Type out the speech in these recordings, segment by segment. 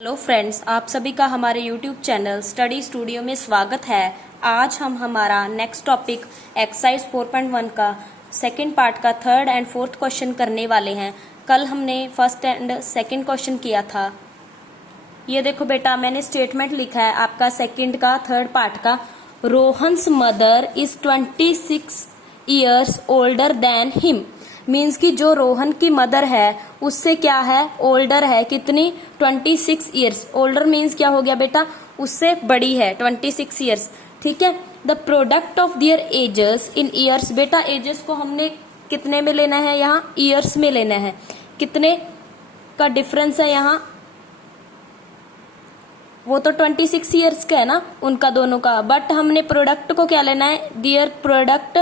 Hello friends, आप सभी का हमारे यूट्यूब चैनल स्टडी स्टूडियो में स्वागत है। आज हम हमारा नेक्स्ट टॉपिक एक्सरसाइज 4.1 का सेकंड पार्ट का थर्ड एंड फोर्थ क्वेश्चन करने वाले हैं। कल हमने फर्स्ट एंड सेकंड क्वेश्चन किया था। ये देखो बेटा, मैंने स्टेटमेंट लिखा है आपका सेकंड का थर्ड पार्ट का। Rohan's mother is 26 years older than him. Means कि जो रोहन की मदर है उससे क्या है, ओल्डर है। कितनी? 26 ईयर्स। ओल्डर मीन्स क्या हो गया बेटा, उससे बड़ी है 26 ईयर्स। ठीक है। The product of their ages in years. बेटा एजेस को हमने कितने में लेना है, यहाँ ईयर्स में लेना है। कितने का डिफरेंस है यहाँ, वो तो 26 ईयर्स का है ना उनका दोनों का, बट हमने प्रोडक्ट को क्या लेना है, their product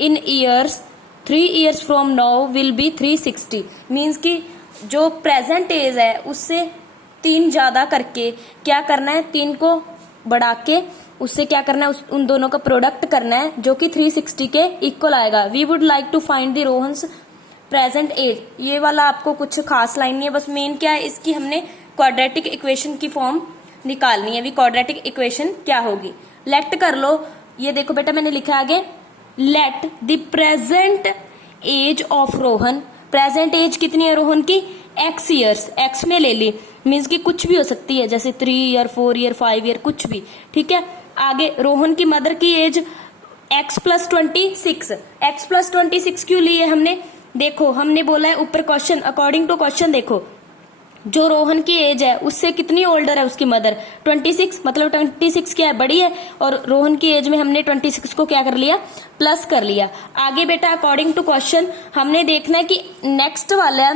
in years 3 years from now will be 360। Means कि जो प्रेजेंट एज है उससे 3 ज्यादा करके क्या करना है, 3 को बढ़ा के उससे क्या करना है, उन दोनों का प्रोडक्ट करना है जो कि 360 के इक्वल आएगा। We would like to find the Rohan's present age. ये वाला आपको कुछ खास लाइन नहीं है, बस मेन क्या है, इसकी हमने क्वाड्रेटिक इक्वेशन की फॉर्म निकालनी है। अभी क्वाड्रेटिक इक्वेशन क्या होगी, लेट कर लो। ये देखो बेटा, मैंने लिखा है आगे, let the present age of Rohan. Present age कितनी है रोहन की, एक्स ईयर्स। एक्स में ले ली, मीन्स कि कुछ भी हो सकती है, जैसे 3 ईयर 4 ईयर 5 ईयर कुछ भी। ठीक है। आगे रोहन की मदर की age x plus 26। X plus 26 क्यों लिए हमने, देखो हमने बोला है ऊपर क्वेश्चन, अकॉर्डिंग टू क्वेश्चन देखो जो रोहन की एज है उससे कितनी ओल्डर है उसकी मदर, 26। मतलब 26 क्या है, बड़ी है। और रोहन की एज में हमने 26 को क्या कर लिया, प्लस कर लिया। आगे बेटा अकॉर्डिंग टू क्वेश्चन हमने देखना है कि नेक्स्ट वाला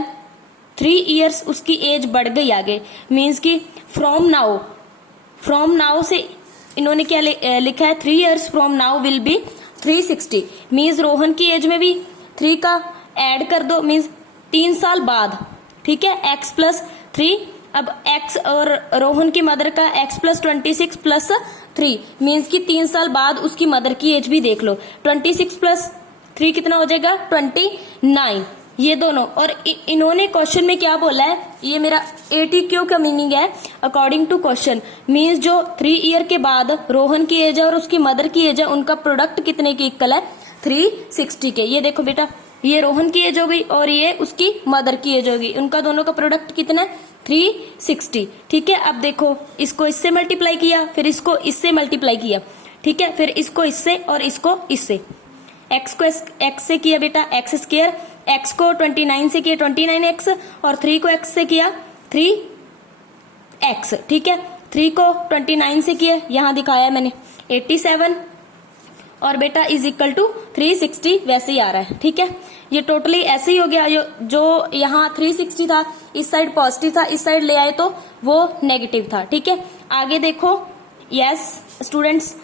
3 ईयर्स उसकी एज बढ़ गई आगे। मीन्स कि फ्रॉम नाउ से इन्होंने क्या लिखा है, 3 years from now will be 360। Means Rohan की एज में भी 3 का ऐड कर दो, मीन्स 3 साल बाद। ठीक है, x प्लस 3। अब x और रोहन की मदर का x प्लस 26 प्लस 3 मीन्स कि 3 साल बाद उसकी मदर की एज भी देख लो। 26 प्लस 3 कितना हो जाएगा, 29। ये दोनों, और इन्होंने क्वेश्चन में क्या बोला है, ये मेरा ATQ का मीनिंग है अकॉर्डिंग टू क्वेश्चन। मीन्स जो 3 ईयर के बाद रोहन की एज है और उसकी मदर की एज है, उनका प्रोडक्ट कितने के इक्वल है, 360 के। ये देखो बेटा, ये रोहन की एज हो गई और ये उसकी मदर की एज होगी, उनका दोनों का प्रोडक्ट कितना है, 360। ठीक है। अब देखो, इसको इससे मल्टीप्लाई किया, फिर इसको इससे मल्टीप्लाई किया। ठीक है, फिर इसको इससे और इसको इससे। एक्स को एक्स से किया बेटा एक्स स्क्वायर, एक्स को 29 से किया 29x, और 3 को x से किया 3x। ठीक है, 3 को 29 से किया, यहां दिखाया मैंने 87, और बेटा इज इक्वल टू 360 वैसे ही आ रहा है। ठीक है, ये टोटली ऐसे ही हो गया। जो यहाँ 360 था, इस साइड पॉजिटिव था, इस साइड ले आए तो वो नेगेटिव था। ठीक है, आगे देखो। यस स्टूडेंट्स,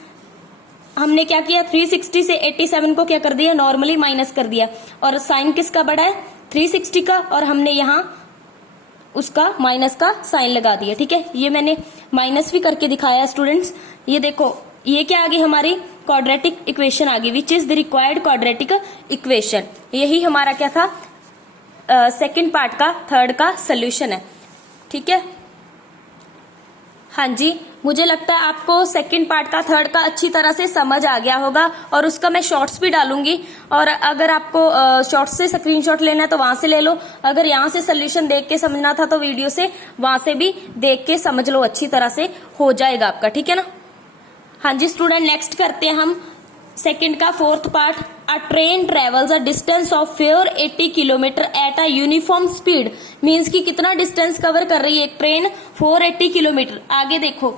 हमने क्या किया, 360 से 87 को क्या कर दिया, नॉर्मली माइनस कर दिया। और साइन किसका बड़ा है, 360 का, और हमने यहाँ उसका माइनस का साइन लगा दिया। ठीक है, ये मैंने माइनस भी करके दिखाया स्टूडेंट्स। ये देखो, ये क्या आ गई हमारी क्वाड्रेटिक इक्वेशन आ गई, which is the required quadratic equation. यही हमारा क्या था, सेकंड पार्ट का थर्ड का सोल्यूशन है। ठीक है, हाँ जी, मुझे लगता है आपको सेकंड पार्ट का थर्ड का अच्छी तरह से समझ आ गया होगा, और उसका मैं शॉर्ट्स भी डालूंगी। और अगर आपको शॉर्ट्स से स्क्रीनशॉट लेना है तो वहां से ले लो, अगर यहाँ से सोल्यूशन देख के समझना था तो वीडियो से वहां से भी देख के समझ लो, अच्छी तरह से हो जाएगा आपका। ठीक है ना। हाँ जी स्टूडेंट, नेक्स्ट करते हैं हम सेकंड का fourth part. A train travels a distance of 480 kilometre at a uniform speed. Means कि कितना डिस्टेंस कवर कर रही है एक ट्रेन, 480 किलोमीटर। आगे देखो,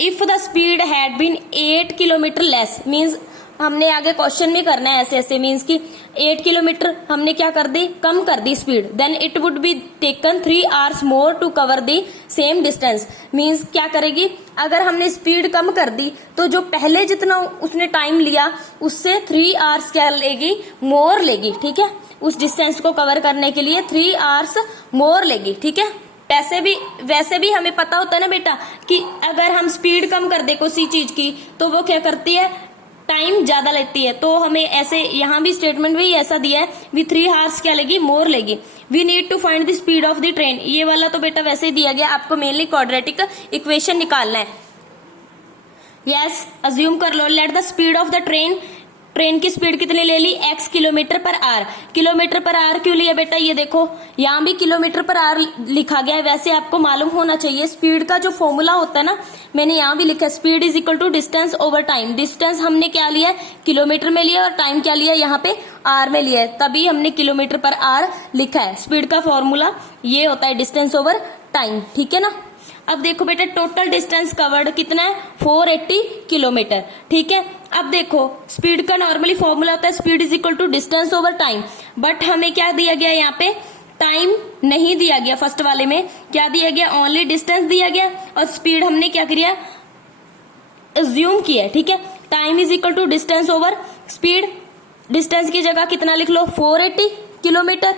if the speed had been 8 kilometre less. Means हमने आगे क्वेश्चन में करना है ऐसे ऐसे, मीन्स कि 8 किलोमीटर हमने क्या कर दी, कम कर दी speed, then it would be taken 3 hours more to cover the same distance. Means क्या करेगी, अगर हमने स्पीड कम कर दी तो जो पहले जितना उसने टाइम लिया उससे 3 आवर्स क्या लेगी, मोर लेगी। ठीक है, उस डिस्टेंस को कवर करने के लिए 3 आवर्स मोर लेगी। ठीक है, वैसे भी हमें पता होता है ना बेटा कि अगर हम स्पीड कम कर दे किसी चीज की तो वो क्या करती है, टाइम ज्यादा लेती है, तो हमें ऐसे यहाँ भी स्टेटमेंट में ऐसा दिया है वी 3 आवर्स क्या लेगी, मोर लेगी। We need to find the speed of the train, ये वाला तो बेटा वैसे ही दिया गया, आपको मेनली क्वाड्रेटिक इक्वेशन निकालना है। यस, अज्यूम कर लो, let the speed of the train की स्पीड कितनी ले ली, x kilometre per hour. Kilometre per hour क्यों लिया बेटा, ये देखो यहाँ भी किलोमीटर पर आवर लिखा गया है। वैसे आपको मालूम होना चाहिए स्पीड का जो फॉर्मूला होता है ना, मैंने यहाँ भी लिखा है speed is equal to distance over time. Distance हमने क्या लिया है, किलोमीटर में लिया, और टाइम क्या लिया यहाँ पे आर में लिया है, तभी हमने किलोमीटर पर आर लिखा है। स्पीड का फॉर्मूला ये होता है डिस्टेंस ओवर टाइम, ठीक है ना। अब देखो बेटा टोटल डिस्टेंस कवर्ड कितना है, 480 किलोमीटर, ठीक है। अब देखो स्पीड का नॉर्मली फॉर्मूला होता है speed is equal to distance over time, but हमें क्या दिया गया यहाँ पे, टाइम नहीं दिया गया। फर्स्ट वाले में क्या दिया गया, ओनली डिस्टेंस दिया गया, और स्पीड हमने क्या किया, अज्यूम किया, ठीक है। Time is equal to distance over speed, distance की जगह कितना लिख लो, 480 किलोमीटर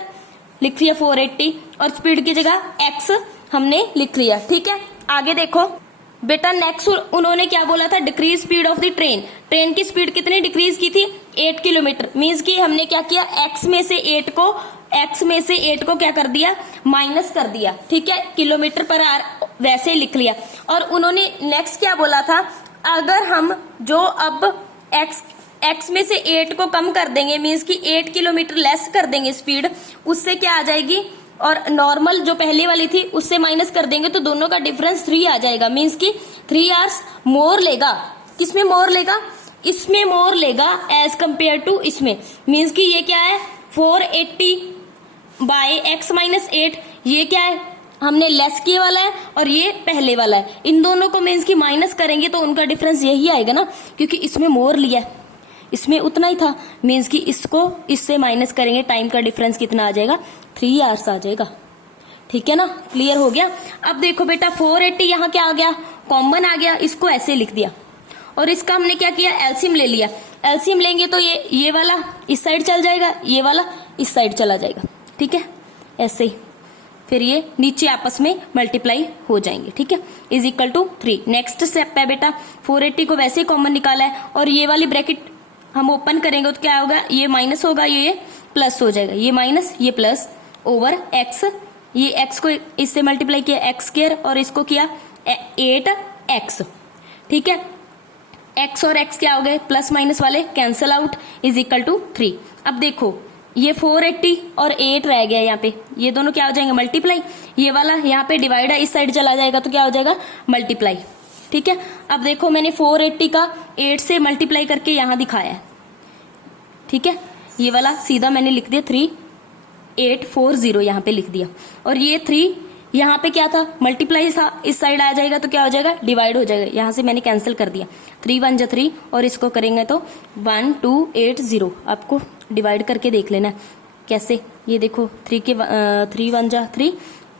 लिख लिया 480, और स्पीड की जगह एक्स हमने लिख लिया, ठीक है। आगे देखो बेटा नेक्स्ट उन्होंने क्या बोला था, decrease speed of the train. Train की स्पीड कितनी डिक्रीज की थी, 8 किलोमीटर। मीन्स कि हमने क्या किया, x में से 8 को क्या कर दिया, माइनस कर दिया, ठीक है। किलोमीटर पर आवर वैसे ही लिख लिया। और उन्होंने नेक्स्ट क्या बोला था, अगर हम जो अब x में से 8 को कम कर देंगे, मीन्स कि 8 किलोमीटर लेस कर देंगे स्पीड, उससे क्या आ जाएगी, और नॉर्मल जो पहले वाली थी उससे माइनस कर देंगे तो दोनों का डिफरेंस 3 आ जाएगा। मीन्स कि 3 आवर्स मोर लेगा। किसमें मोर लेगा, इसमें मोर लेगा एज कंपेयर टू इसमें। मीन्स कि ये क्या है, 480 बाय x माइनस 8, ये क्या है, हमने लेस किए वाला है, और ये पहले वाला है। इन दोनों को मीन्स कि माइनस करेंगे तो उनका डिफरेंस यही आएगा ना, क्योंकि इसमें मोर लिया है, इसमें उतना ही था। मीन्स कि इसको इससे माइनस करेंगे, टाइम का डिफरेंस कितना आ जाएगा, 3 आवर्स आ जाएगा, ठीक है ना। क्लियर हो गया। अब देखो बेटा 480 यहाँ क्या आ गया, कॉमन आ गया, इसको ऐसे लिख दिया, और इसका हमने क्या किया, एलसीएम ले लिया। एलसीएम लेंगे तो ये वाला इस साइड चल जाएगा, ये वाला इस साइड चला जाएगा, ठीक है, ऐसे ही। फिर ये नीचे आपस में मल्टीप्लाई हो जाएंगे, ठीक है, is equal to 3। Next step है बेटा, 480 को वैसे ही कॉमन निकाला है, और ये वाली ब्रैकेट हम ओपन करेंगे तो क्या होगा, ये माइनस होगा, ये प्लस हो जाएगा, ये माइनस ये प्लस ओवर एक्स, ये एक्स को इससे मल्टीप्लाई किया एक्स स्क्वायर, और इसको किया 8x, ठीक है। x और x क्या हो गए, प्लस माइनस वाले cancel out, is equal to 3। अब देखो ये 480 और 8 रह गया यहाँ पे, ये दोनों क्या हो जाएंगे, मल्टीप्लाई। ये वाला यहाँ पे डिवाइड है, इस साइड चला जाएगा तो क्या हो जाएगा, मल्टीप्लाई, ठीक है। अब देखो मैंने 480 का 8 से मल्टीप्लाई करके यहाँ दिखाया है, ठीक है। ये वाला सीधा मैंने लिख दिया 3840 यहाँ पे लिख दिया, और ये 3 यहाँ पे क्या था, मल्टीप्लाई था, इस साइड आ जाएगा तो क्या हो जाएगा, डिवाइड हो जाएगा। यहाँ से मैंने कैंसिल कर दिया, 3 1 जा 3, और इसको करेंगे तो 1280। आपको डिवाइड करके देख लेना है कैसे, ये देखो 3 1 जा 3,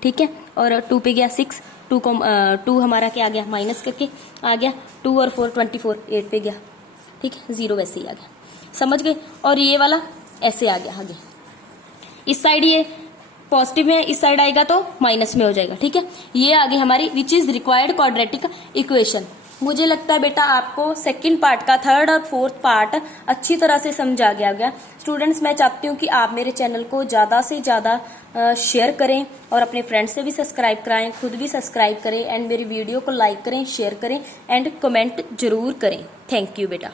ठीक है, और 2 पे गया 6, 2 हमारा क्या आ गया, माइनस करके आ गया, 2 और 4 24, 8 पे गया, ठीक है, 0 वैसे ही आ गया, समझ गए। और ये वाला ऐसे आ गया आगे, इस साइड ये पॉजिटिव में, इस साइड आएगा तो माइनस में हो जाएगा, ठीक है। ये आगे हमारी which is required quadratic equation. मुझे लगता है बेटा आपको सेकंड पार्ट का 3rd और 4th पार्ट अच्छी तरह से समझा गया। स्टूडेंट्स, मैं चाहती हूँ कि आप मेरे चैनल को ज्यादा से ज्यादा शेयर करें, और अपने फ्रेंड्स से भी सब्सक्राइब कराएं, खुद भी सब्सक्राइब करें, एंड मेरी वीडियो को लाइक करें, शेयर करें, एंड कमेंट जरूर करें। थैंक यू बेटा।